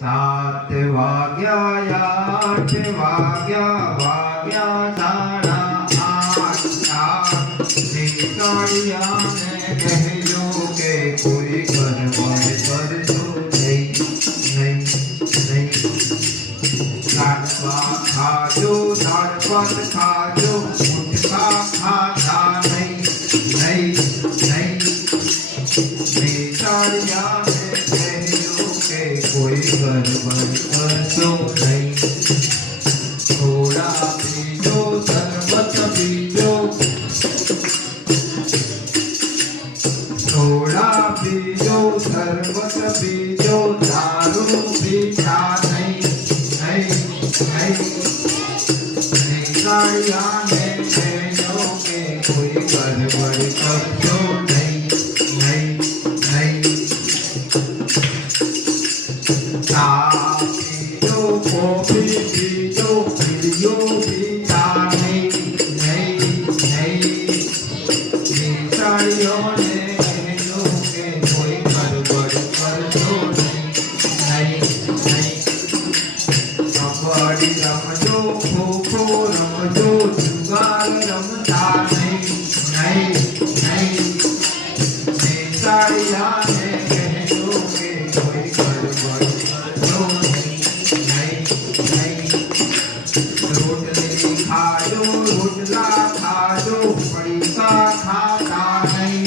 7 વાગ્યા 8 વાગ્યા વાગ્યા 8:30 નીકળ્યાને કહેજો કે કોઈ ગરબડ કરજો નહીં. લાડવા ખાજો દાળભાત ખાજો ગુટકા ખાતા નહીં. નીકળ્યાને કહેજો કે કોઈ ગરબડ કરજો નહીં. થોડા પીજો શરબત પીજો, થોડા પીજો શરબત પીજો, દારૂ પીતા નહીં. નીકળ્યાને કહેજો કે કોઈ ગરબડ કરજો નહીં. ચા પીજો કોફી પીજો, પીડીઓ પીતા નહીં. નીકળ્યોને કહેજો કે કોઈ ગરબડ કરજો નહીં. કબડ્ડી રમજો, ખોખો રમજો, જુગાર રમતા નહીં. નીકળ્યાને કહેજો કે કોઈ ગરબડ કરજો નહીં. રોટલી ખાજો રોટલા ખાજો, પડીકા ખાતા નહીં.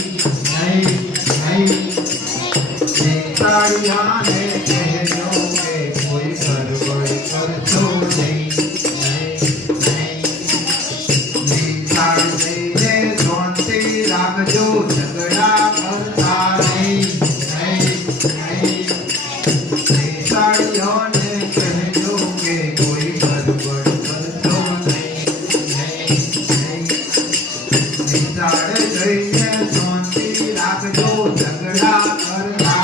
નીકળ્યાને કહેજો કે કોઈ ગરબડ કરજો નહીં. નીકળીને શાંતિ રાખજો, ઝઘડા કરતા નહીં. નીકળ્યોને કહેજો કે કોઈ ગરબડ કરજો નહીં. નિશાળે જઈને શાંતિ રાખજો, ઝઘડા કરતા